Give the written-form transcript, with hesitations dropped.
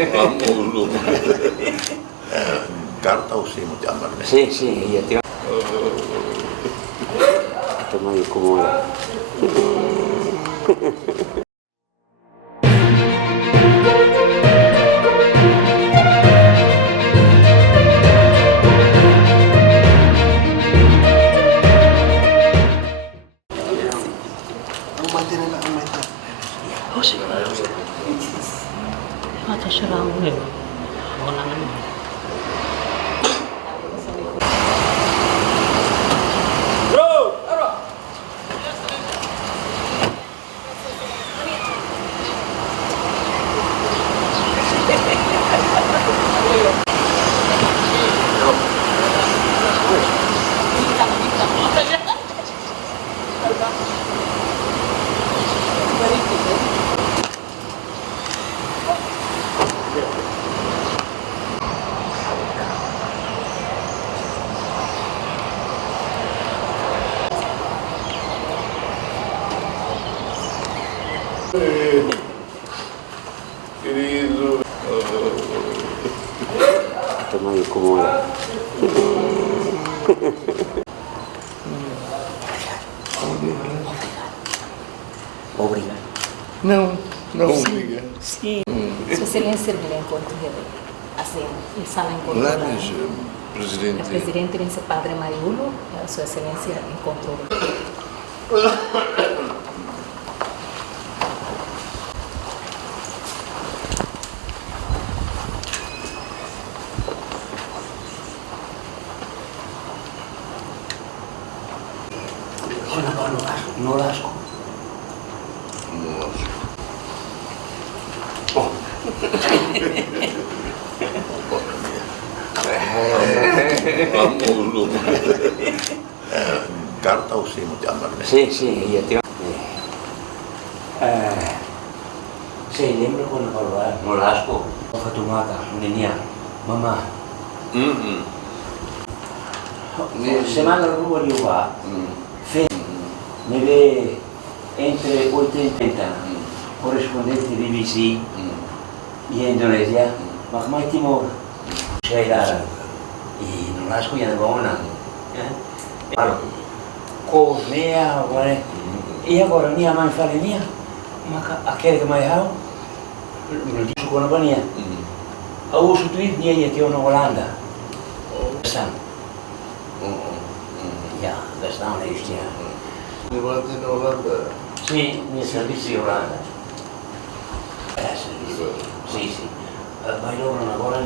Amulum. Carta uscimo chiamarne. Sì, io ti ma io come Oh, sige. Siya lang. Wala naman. Querido. ma io come obrigado. Não obriga. Sim. Sua Excelência me encontrou assim, em sala encontrou Lá, lá. mas O presidente. presidente Prince Padre Mariulo, Sua Excelência encontrou. Non lasco. Nossa. Amulum. Carta uscimo chiamarne. Sì, io ti Sì, lembro quando parlava, non lasco. Ho fatto maca, nenia, mamma. Se manda la rua di qua, ne vede entre 80 e 80 corrispondenti di VC in Indonesia, ma come Timor? C'è la e non lasco niente buona. Allora, Cornea, guarda, e agora minha mãe fala minha, mas aquele que mais há, não diz com a bania. A o substituir minha ia ter na Holanda. Staan. Ja, daar staan we eerst, ja. Je woont in Hollanda. Sì, nel servizio di Olanda. Servizio. Sì. Ma loro ancora